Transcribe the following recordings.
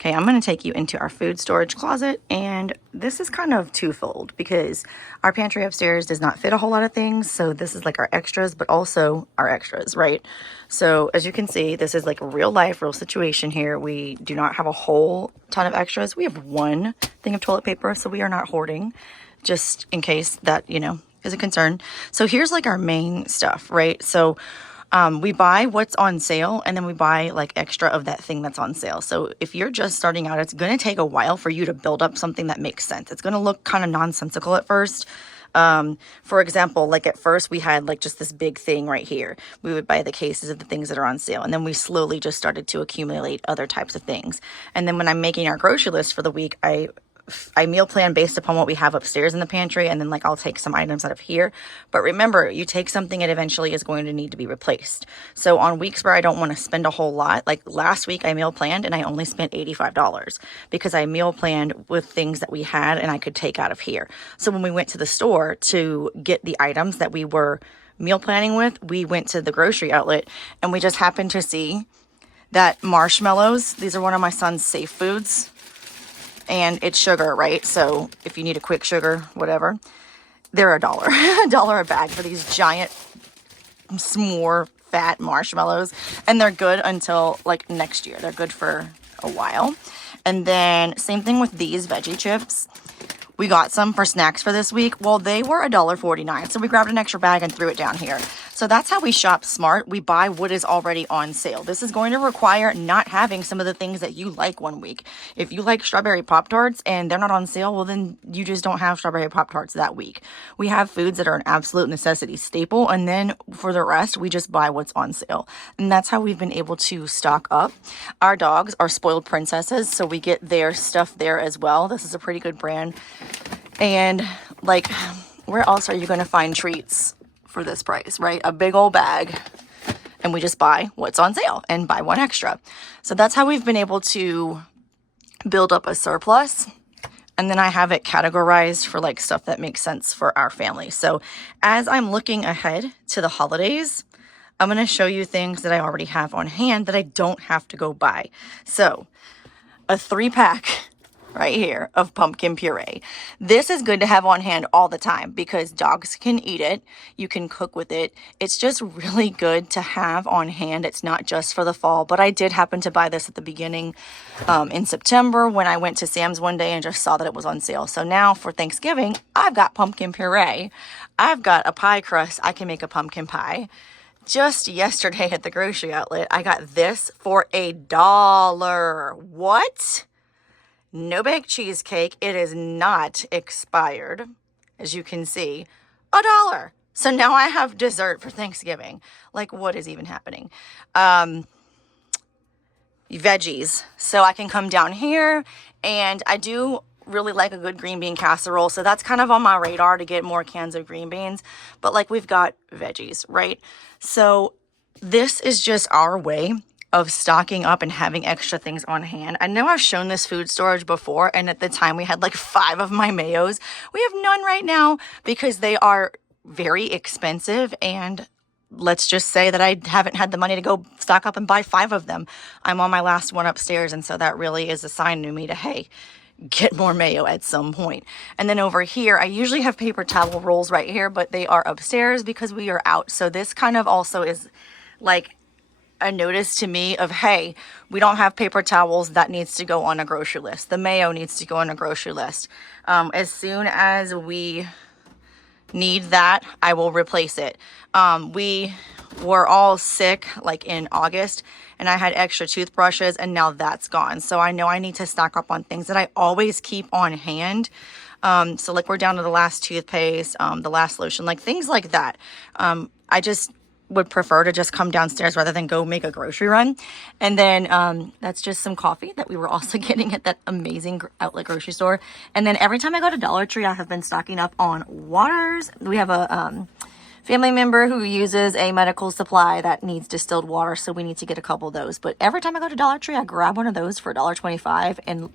Okay, I'm going to take you into our food storage closet, and this is kind of twofold because our pantry upstairs does not fit a whole lot of things. So this is like our extras, but also our extras, right? So as you can see, this is like a real life, real situation here. We do not have a whole ton of extras. We have one thing of toilet paper, so we are not hoarding, just in case that, you know, is a concern. So here's like our main stuff, right? So we buy what's on sale, and then we buy like extra of that thing that's on sale. So if you're just starting out, it's going to take a while for you to build up something that makes sense. It's going to look kind of nonsensical at first. For example, like at first we had like just this big thing right here. We would buy the cases of the things that are on sale, and then we slowly just started to accumulate other types of things. And then when I'm making our grocery list for the week, I meal plan based upon what we have upstairs in the pantry, and then like I'll take some items out of here. But remember, you take something, it eventually is going to need to be replaced. So on weeks where I don't want to spend a whole lot, like last week I meal planned and I only spent $85 because I meal planned with things that we had and I could take out of here. So when we went to the store to get the items that we were meal planning with, we went to the grocery outlet and we just happened to see that marshmallows, these are one of my son's safe foods, and it's sugar, right? So if you need a quick sugar, whatever, they're $1, $1 a bag for these giant, s'more fat marshmallows. And they're good until like next year. They're good for a while. And then same thing with these veggie chips. We got some for snacks for this week. Well, they were $1.49. So we grabbed an extra bag and threw it down here. So that's how we shop smart. We buy what is already on sale. This is going to require not having some of the things that you like one week. If you like strawberry Pop-Tarts and they're not on sale, well, then you just don't have strawberry Pop-Tarts that week. We have foods that are an absolute necessity staple. And then for the rest, we just buy what's on sale. And that's how we've been able to stock up. Our dogs are spoiled princesses, so we get their stuff there as well. This is a pretty good brand. And like, where else are you going to find treats for this price, right? A big old bag, and we just buy what's on sale and buy one extra. So that's how we've been able to build up a surplus. And then I have it categorized for like stuff that makes sense for our family. So as I'm looking ahead to the holidays, I'm going to show you things that I already have on hand that I don't have to go buy. So a 3-pack right here of pumpkin puree. This is good to have on hand all the time because dogs can eat it. You can cook with it. It's just really good to have on hand. It's not just for the fall, but I did happen to buy this at the beginning in September when I went to Sam's one day and just saw that it was on sale. So now for Thanksgiving, I've got pumpkin puree. I've got a pie crust. I can make a pumpkin pie. Just yesterday at the grocery outlet, I got this for $1. What? No bake cheesecake. It is not expired, as you can see. $1. So now I have dessert for Thanksgiving. Like, what is even happening? Veggies. So I can come down here, and I do really like a good green bean casserole. So that's kind of on my radar to get more cans of green beans. But like, we've got veggies, right? So this is just our way of stocking up and having extra things on hand. I know I've shown this food storage before, and at the time we had like 5 of my mayos. We have none right now because they are very expensive, and let's just say that I haven't had the money to go stock up and buy 5 of them. I'm on my last one upstairs, and so that really is a sign to me to, hey, get more mayo at some point. And then over here, I usually have paper towel rolls right here, but they are upstairs because we are out. So this kind of also is like a notice to me of, hey, we don't have paper towels. That needs to go on a grocery list. The mayo needs to go on a grocery list. As soon as we need that, I will replace it. We were all sick like in August, and I had extra toothbrushes, and now that's gone. So I know I need to stock up on things that I always keep on hand. So like, we're down to the last toothpaste, the last lotion, like things like that. I just would prefer to just come downstairs rather than go make a grocery run. And then that's just some coffee that we were also getting at that amazing outlet grocery store. And then every time I go to Dollar Tree, I have been stocking up on waters. We have a family member who uses a medical supply that needs distilled water, so we need to get a couple of those. But every time I go to Dollar Tree, I grab one of those for $1.25, and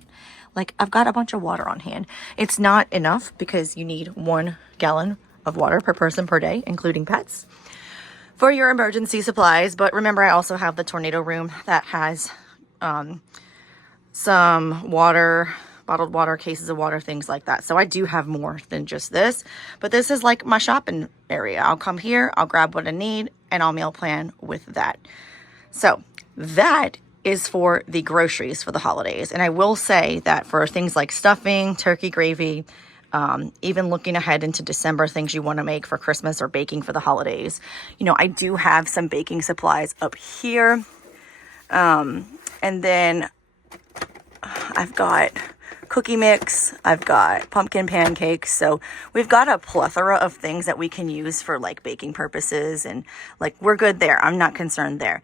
like, I've got a bunch of water on hand. It's not enough because you need 1 gallon of water per person per day, including pets, for your emergency supplies. But remember, I also have the tornado room that has some water, bottled water, cases of water, things like that. So I do have more than just this, but this is like my shopping area. I'll come here, I'll grab what I need, and I'll meal plan with that. So that is for the groceries for the holidays. And I will say that for things like stuffing, turkey gravy, even looking ahead into December, things you want to make for Christmas or baking for the holidays, you know, I do have some baking supplies up here. And then I've got cookie mix, I've got pumpkin pancakes. So we've got a plethora of things that we can use for like baking purposes, and like we're good there. I'm not concerned there.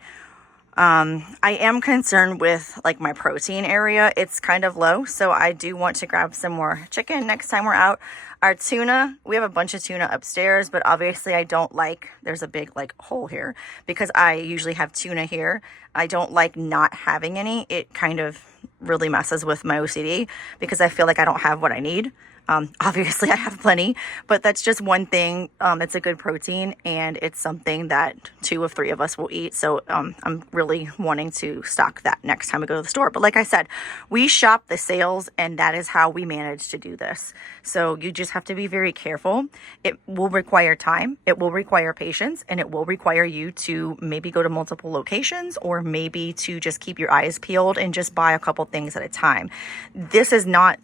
I am concerned with like my protein area. It's kind of low, so I do want to grab some more chicken next time we're out. Our tuna, we have a bunch of tuna upstairs, but obviously I don't like, there's a big like hole here because I usually have tuna here. I don't like not having any. It kind of really messes with my OCD because I feel like I don't have what I need. Obviously I have plenty, but that's just one thing. It's a good protein, and it's something that 2 of 3 of us will eat. So, I'm really wanting to stock that next time we go to the store. But like I said, we shop the sales, and that is how we manage to do this. So you just have to be very careful. It will require time, it will require patience, and it will require you to maybe go to multiple locations, or maybe to just keep your eyes peeled and just buy a couple things at a time. This is not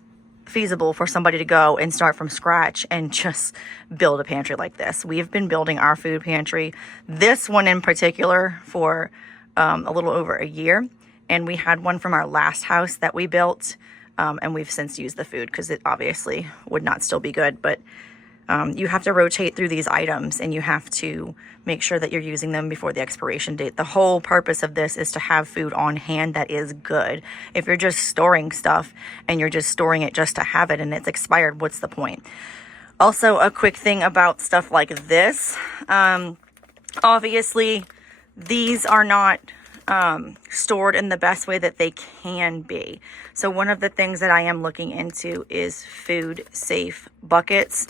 feasible for somebody to go and start from scratch and just build a pantry like this. We have been building our food pantry, this one in particular, for a little over a year, and we had one from our last house that we built, and we've since used the food because it obviously would not still be good. But you have to rotate through these items, and you have to make sure that you're using them before the expiration date. The whole purpose of this is to have food on hand that is good. If you're just storing stuff and you're just storing it just to have it and it's expired, what's the point? Also, a quick thing about stuff like this. Obviously, these are not stored in the best way that they can be. So one of the things that I am looking into is food safe buckets.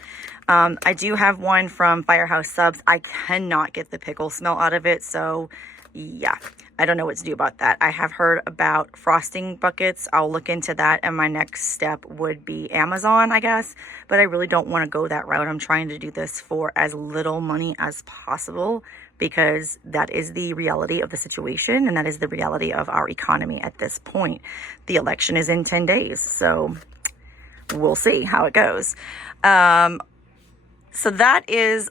I do have one from Firehouse Subs. I cannot get the pickle smell out of it. So yeah, I don't know what to do about that. I have heard about frosting buckets. I'll look into that. And my next step would be Amazon, I guess. But I really don't want to go that route. I'm trying to do this for as little money as possible, because that is the reality of the situation, and that is the reality of our economy at this point. The election is in 10 days, so we'll see how it goes. So that is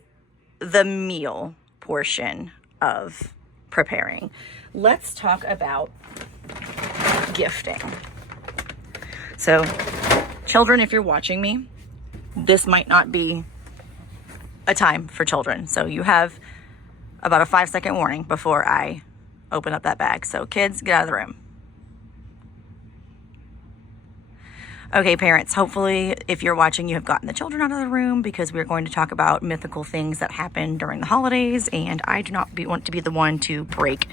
the meal portion of preparing. Let's talk about gifting. So, children, if you're watching me, this might not be a time for children. So you have about a 5-second warning before I open up that bag. So kids, get out of the room. Okay, parents, hopefully if you're watching, you have gotten the children out of the room, because we're going to talk about mythical things that happen during the holidays, and I do not want to be the one to break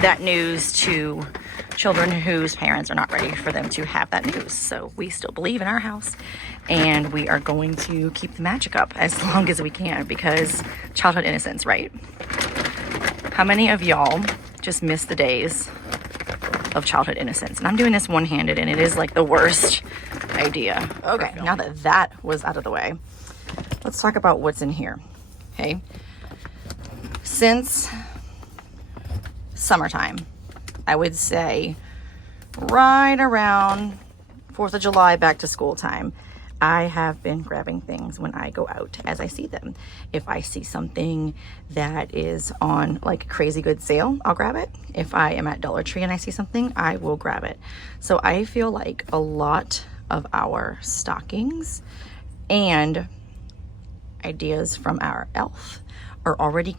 that news to children whose parents are not ready for them to have that news. So we still believe in our house, and we are going to keep the magic up as long as we can, because childhood innocence, right? How many of y'all just miss the days of childhood innocence? And I'm doing this one-handed, and it is like the worst idea. Okay, now that that was out of the way, let's talk about what's in here. Okay, since summertime, I would say right around 4th of July, back to school time, I have been grabbing things when I go out as I see them. If I see something that is on like crazy good sale, I'll grab it. If I am at Dollar Tree and I see something, I will grab it. So I feel like a lot of our stockings and ideas from our elf are already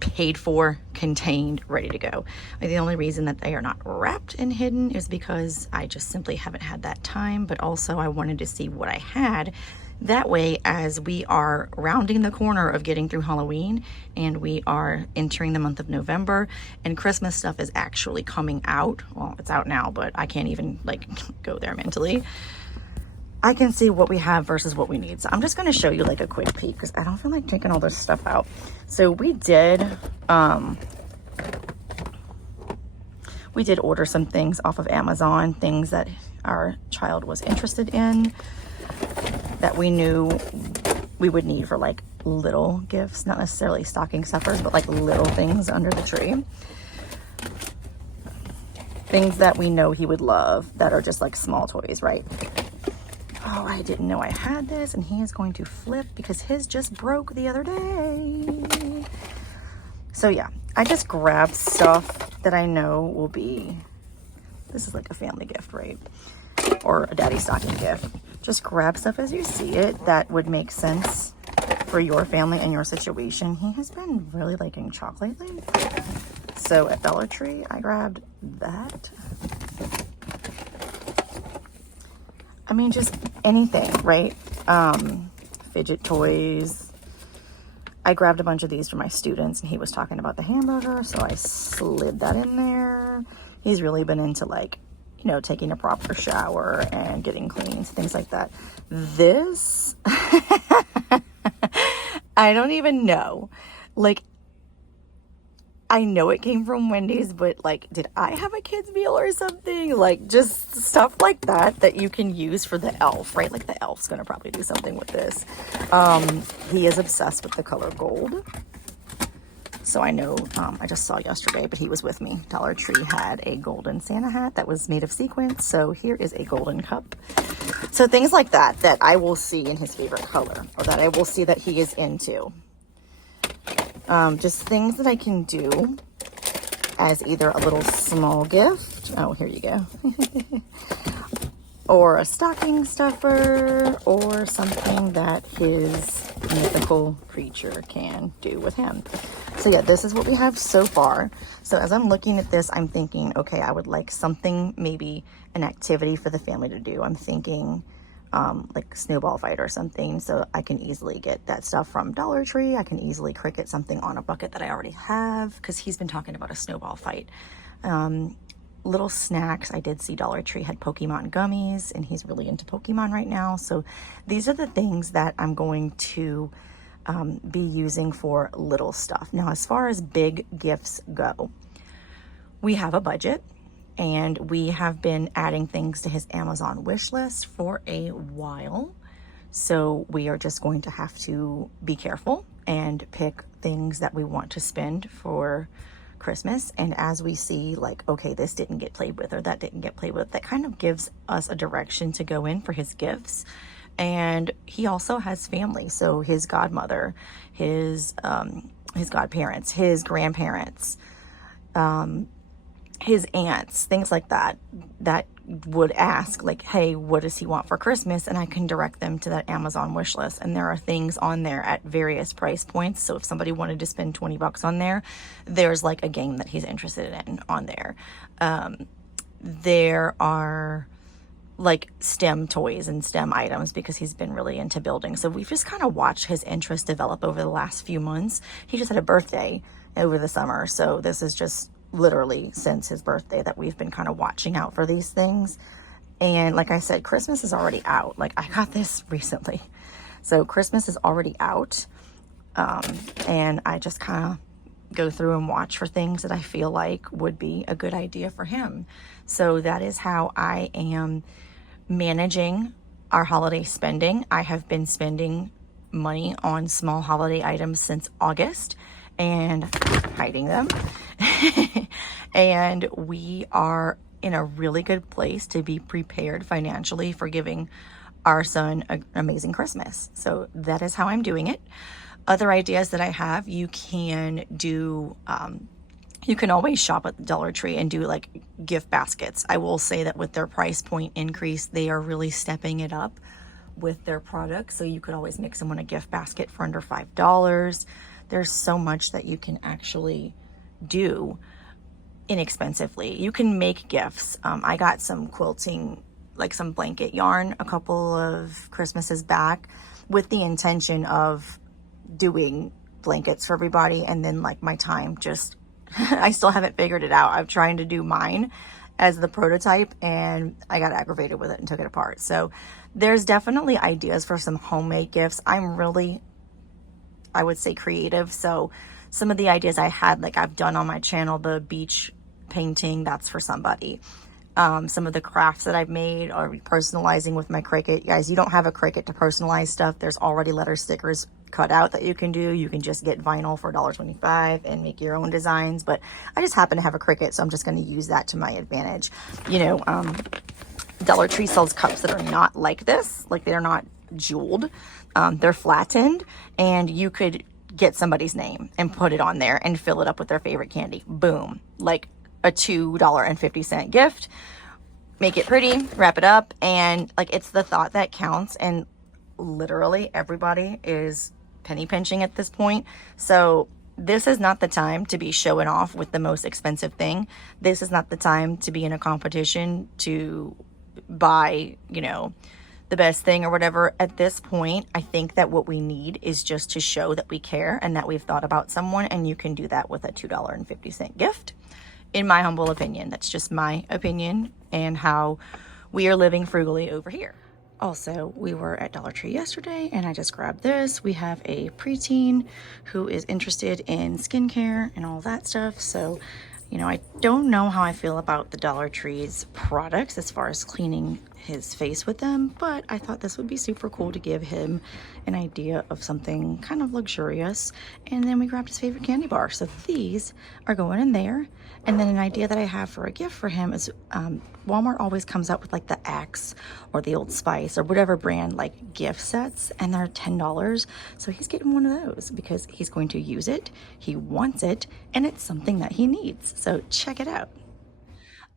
paid for, contained, ready to go. The only reason that they are not wrapped and hidden is because I just simply haven't had that time, but also I wanted to see what I had. That way, as we are rounding the corner of getting through Halloween and we are entering the month of November and Christmas stuff is actually coming out, well, it's out now, but I can't even like go there mentally. I can see what we have versus what we need. So I'm just going to show you like a quick peek, because I don't feel like taking all this stuff out. So we did We did order some things off of Amazon, things that our child was interested in, that we knew we would need for like little gifts, not necessarily stocking stuffers, but like little things under the tree. Things that we know he would love that are just like small toys, right? Oh, I didn't know I had this, and he is going to flip because his just broke the other day. So yeah, I just grabbed stuff that I know will be, this is like a family gift, right? Or a daddy stocking gift. Just grab stuff as you see it that would make sense for your family and your situation. He has been really liking chocolate lately. So at Dollar Tree, I grabbed that. I mean, just anything, right? Fidget toys. I grabbed a bunch of these for my students, and he was talking about the hamburger, so I slid that in there. He's really been into, like, you know, taking a proper shower and getting clean, things like that. This, I don't even know. Like, I know it came from Wendy's, but like, did I have a kid's meal or something? Like, just stuff like that that you can use for the elf, right? Like, the elf's gonna probably do something with this. He is obsessed with the color gold. So I know, I just saw yesterday, but he was with me. Dollar Tree had a golden Santa hat that was made of sequins. So here is a golden cup. So things like that, that I will see in his favorite color, or that I will see that he is into. Just things that I can do as either a little small gift. Oh, here you go. Or a stocking stuffer, or something that his mythical creature can do with him. So yeah, this is what we have so far. So as I'm looking at this, I'm thinking, okay, I would like something, maybe an activity for the family to do. I'm thinking like snowball fight or something, so I can easily get that stuff from Dollar Tree. I can easily Cricut something on a bucket that I already have, because he's been talking about a snowball fight. Little snacks, I did see Dollar Tree had Pokemon gummies, and he's really into Pokemon right now. So these are the things that I'm going to be using for little stuff. Now, as far as big gifts go, we have a budget. And we have been adding things to his Amazon wish list for a while. So we are just going to have to be careful and pick things that we want to spend for Christmas. And as we see, like, okay, this didn't get played with or that didn't get played with, that kind of gives us a direction to go in for his gifts. And he also has family. So his godmother, his godparents, his grandparents, his aunts, things like that, that would ask like, hey, what does he want for Christmas? And I can direct them to that Amazon wish list. And there are things on there at various price points. So if somebody wanted to spend 20 bucks on there, there's like a game that he's interested in on there. There are like STEM toys and STEM items because he's been really into building. So we've just kind of watched his interest develop over the last few months. He just had a birthday over the summer. So this is just literally since his birthday that we've been kind of watching out for these things. And like I said, Christmas is already out. Like, I got this recently, so Christmas is already out. And I just kind of go through and watch for things that I feel like would be a good idea for him. So that is how I am managing our holiday spending. I have been spending money on small holiday items since August and hiding them. And we are in a really good place to be prepared financially for giving our son an amazing Christmas. So that is how I'm doing it. Other ideas that I have, you can do, you can always shop at the Dollar Tree and do like gift baskets. I will say that with their price point increase, they are really stepping it up with their products. So you could always make someone a gift basket for under $5. There's so much that you can actually do inexpensively. You can make gifts. I got some quilting, like some blanket yarn a couple of Christmases back with the intention of doing blankets for everybody. And then like my time just, I still haven't figured it out. I'm trying to do mine as the prototype and I got aggravated with it and took it apart. So there's definitely ideas for some homemade gifts. I'm really, I would say, creative. So some of the ideas I had, like I've done on my channel, the beach painting, that's for somebody. Some of the crafts that I've made are personalizing with my Cricut. You guys, you don't have a Cricut to personalize stuff. There's already letter stickers cut out that you can do. You can just get vinyl for $1.25 and make your own designs. But I just happen to have a Cricut, so I'm just going to use that to my advantage. You know, Dollar Tree sells cups that are not like this. Like, they're not jeweled. They're flattened, and you could get somebody's name and put it on there and fill it up with their favorite candy. Boom. Like a $2.50 gift. Make it pretty, wrap it up, and like, it's the thought that counts. And literally everybody is penny pinching at this point. So this is not the time to be showing off with the most expensive thing. This is not the time to be in a competition to buy, you know, the best thing or whatever. At this point, I think that what we need is just to show that we care and that we've thought about someone, and you can do that with a $2.50 gift. In my humble opinion, that's just my opinion and how we are living frugally over here. Also, we were at Dollar Tree yesterday and I just grabbed this. We have a preteen who is interested in skincare and all that stuff. So, you know, I don't know how I feel about the Dollar Tree's products as far as cleaning his face with them, but I thought this would be super cool to give him an idea of something kind of luxurious. And then we grabbed his favorite candy bar. So these are going in there. And then an idea that I have for a gift for him is Walmart always comes out with like the Axe or the Old Spice or whatever brand like gift sets, and they're $10. So he's getting one of those because he's going to use it, he wants it, and it's something that he needs. So check it out.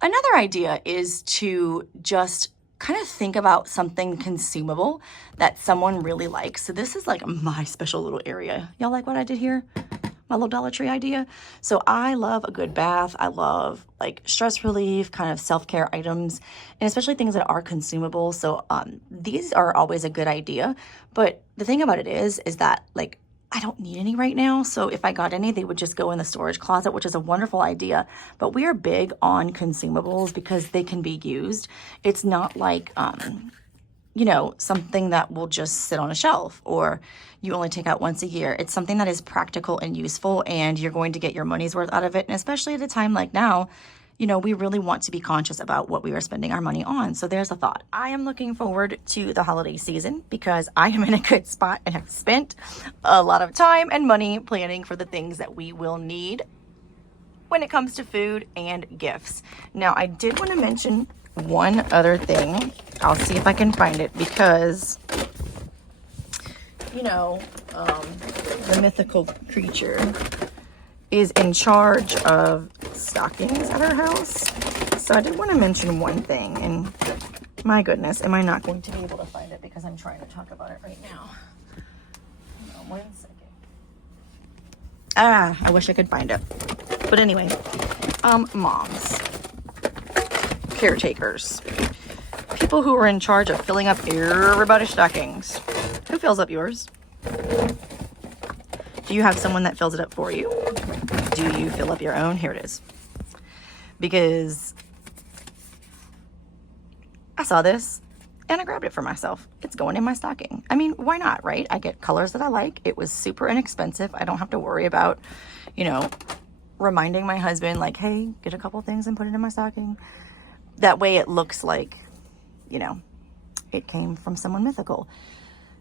Another idea is to just kind of think about something consumable that someone really likes. So this is like my special little area. Y'all like what I did here? My little Dollar Tree idea. So I love a good bath. I love like stress relief, kind of self-care items, and especially things that are consumable. So these are always a good idea. But the thing about it is that like, I don't need any right now. So if I got any, they would just go in the storage closet, which is a wonderful idea. But we are big on consumables because they can be used. It's not like, you know, something that will just sit on a shelf or you only take out once a year. It's something that is practical and useful, and you're going to get your money's worth out of it. And especially at a time like now, you know, we really want to be conscious about what we are spending our money on. So there's a thought. I am looking forward to the holiday season because I am in a good spot and have spent a lot of time and money planning for the things that we will need when it comes to food and gifts. Now, I did want to mention one other thing. I'll see if I can find it because, you know, the mythical creature is in charge of stockings at our house. So I did want to mention one thing, and my goodness, am I not going to be able to find it because I'm trying to talk about it right now. Hang on 1 second. I wish I could find it. But anyway, moms, caretakers, people who are in charge of filling up everybody's stockings. Who fills up yours? Do you have someone that fills it up for you? Do you fill up your own? Here it is. Because I saw this and I grabbed it for myself. It's going in my stocking. I mean, why not, right? I get colors that I like. It was super inexpensive. I don't have to worry about, you know, reminding my husband like, hey, get a couple things and put it in my stocking. That way it looks like, you know, it came from someone mythical.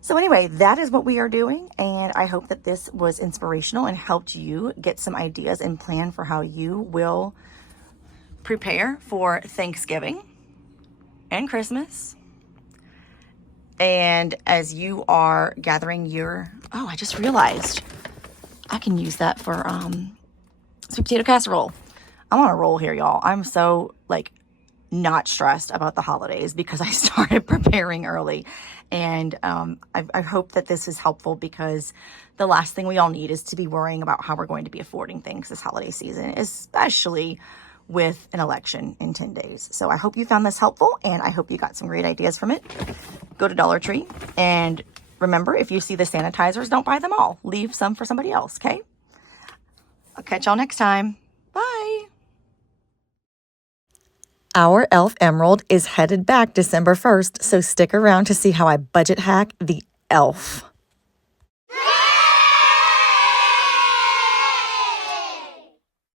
So anyway, that is what we are doing, and I hope that this was inspirational and helped you get some ideas and plan for how you will prepare for Thanksgiving and Christmas. And as you are gathering your, oh, I just realized I can use that for sweet potato casserole. I'm on a roll here, y'all. I'm so like not stressed about the holidays because I started preparing early. And I hope that this is helpful because the last thing we all need is to be worrying about how we're going to be affording things this holiday season, especially with an election in 10 days. So I hope you found this helpful, and I hope you got some great ideas from it. Go to Dollar Tree, and remember, if you see the sanitizers, don't buy them all. Leave some for somebody else, okay? I'll catch y'all next time. Bye. Our Elf Emerald is headed back December 1st, so stick around to see how I budget hack the elf.